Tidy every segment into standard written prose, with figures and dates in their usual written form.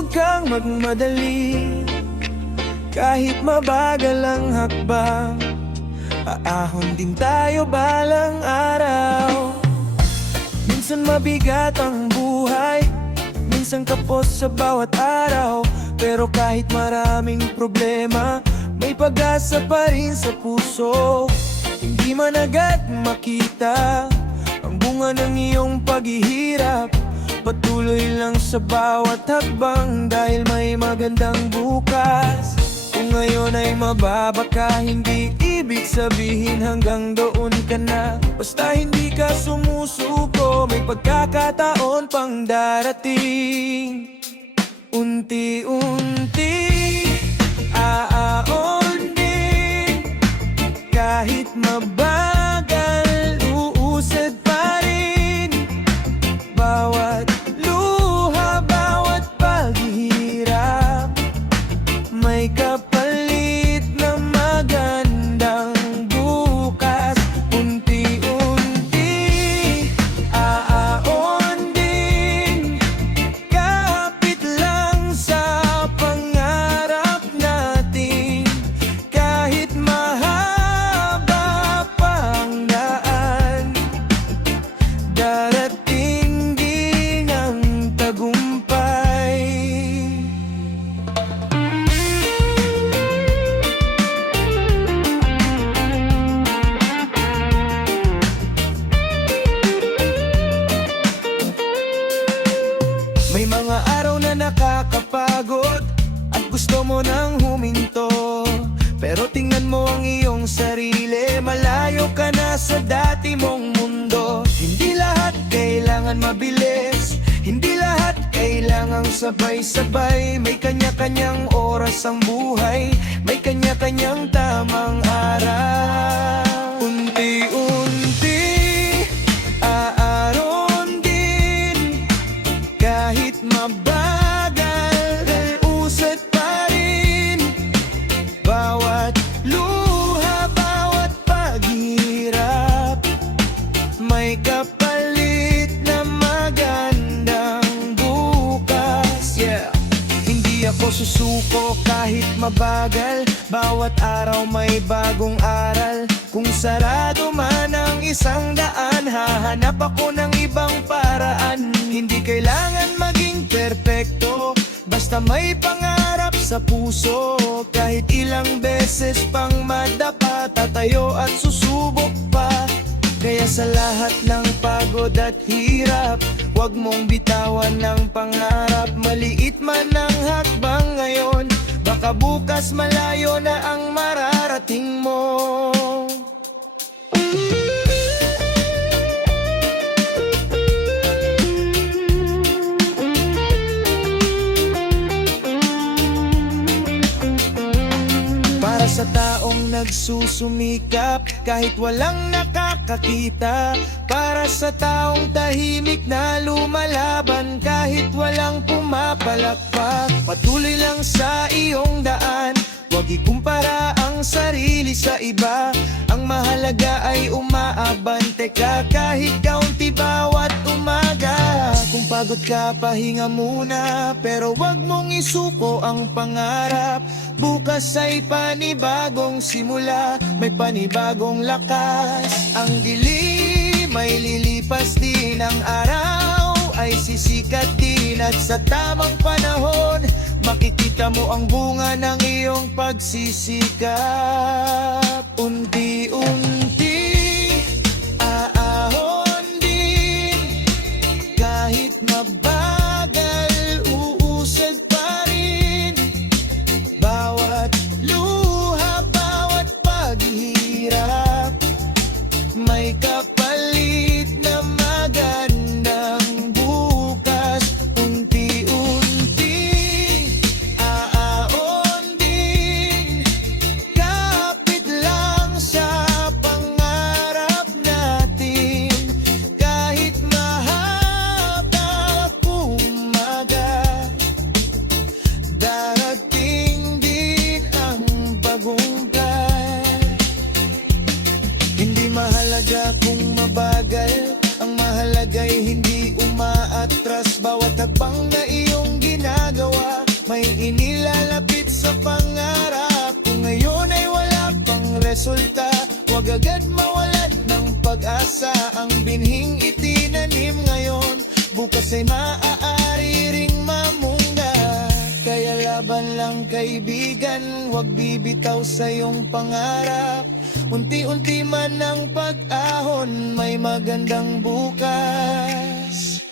huwag kang magmadali. Kahit mabagal ang hakbang, aahon din tayo balang araw. Minsan mabigat ang buhay, minsan kapos sa bawat araw. Pero kahit maraming problema, may pag-asa pa rin sa puso. Hindi man agad makita ang bunga ng iyong paghihirap, patuloy lang sa bawat hakbang, dahil may magandang bukas. Kung ngayon ay mababa ka, hindi ibig sabihin hanggang doon ka na. Basta hindi ka sumusuko, may pagkakataon pang darating. Unti-unti aaon din, kahit mabagal, uusad pa rin. Bawat luha, bawat paghihirap, may kapalit na magandang bukas. Unti-unti aaon din, kapit lang sa pangarap natin. Kahit mahaba pang daan, darating din ang tagumpay. May mga araw na nakakapagod at gusto mo nang huminto, pero tingnan mo ang iyong sarili, malayo ka na sa dati mong mundo. Hindi lahat kailangan mabilis, hindi lahat kailangang sabay-sabay. May kanya-kanyang oras ang buhay, may kanya-kanyang tamang araw. Unti-unti aaron din, kahit mabagal, usad pa rin. Bawat luha, bawat paghirap, may kapalit na magandang bukas. Yeah. Hindi ako susuko kahit mabagal, bawat araw may bagong aral. Kung sarado man ang isang daan, hahanap ako ng ibang paraan. Hindi kailangan maging perpekto, basta may pangarap sa puso. Kahit ilang beses pang madapa, tatayo at susubok pa. Kaya sa lahat ng pagod at hirap, huwag mong bitawan ng pangarap. Maliit man ang hakbang ngayon, baka bukas malayo na ang mararating mo. Para sa taong nagsusumikap kahit walang nakakakita, para sa taong tahimik na lumalaban kahit walang pumapalakpak. Patuloy lang sa iyong daan, huwag ikumpara ang sarili sa iba. Ang mahalaga ay umaabante ka kahit kaunti bawat umaga. Kung pagod ka, pahinga muna, pero huwag mong isuko ang pangarap. Bukas ay panibagong simula, may panibagong lakas. Ang dilim ay lilipas din, ang araw ay sisikat din. At sa tamang panahon, makikita mo ang bunga ng iyong pagsisikap. Unti-unti aahon din, kahit mabagal, uusad pa rin. Bawat luha, bawat paghihirap, may kapalit na magandang bukas. Unti-unti aaon din, kapit lang sa pangarap. pag-asa ang binhing itinanim ngayon, bukas ay maaari ring mamunga. Kaya laban lang kaibigan, huwag bibitaw sa iyong pangarap. Unti-unti man ang pag-ahon, may magandang bukas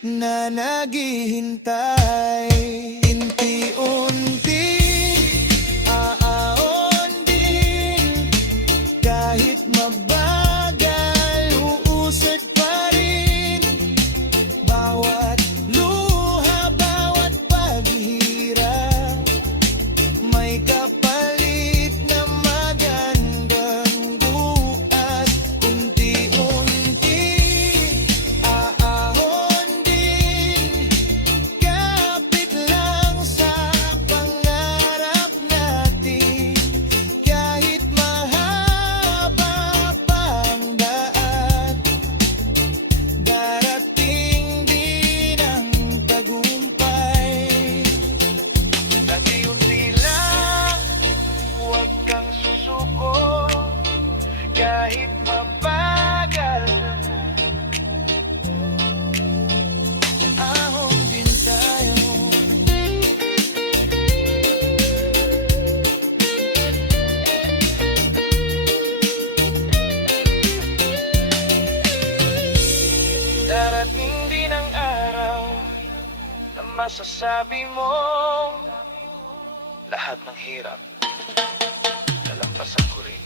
na naghihintay. Unti-unti aaon din, kahit mabagal uusad pa rin. Bawat luha, bawat paghihirap, may kapalit na magandang bukas. Unti-unti aahon din, kapit lang sa pangarap natin. Kahit mahaba pang daan, darating din ang tagumpay. Unti-unti lang, huwag kang susuko, kahit mabagal. Ahon din tayo. Darating din ang araw na masasabi mo lahat ng hirap nalampasan ko rin.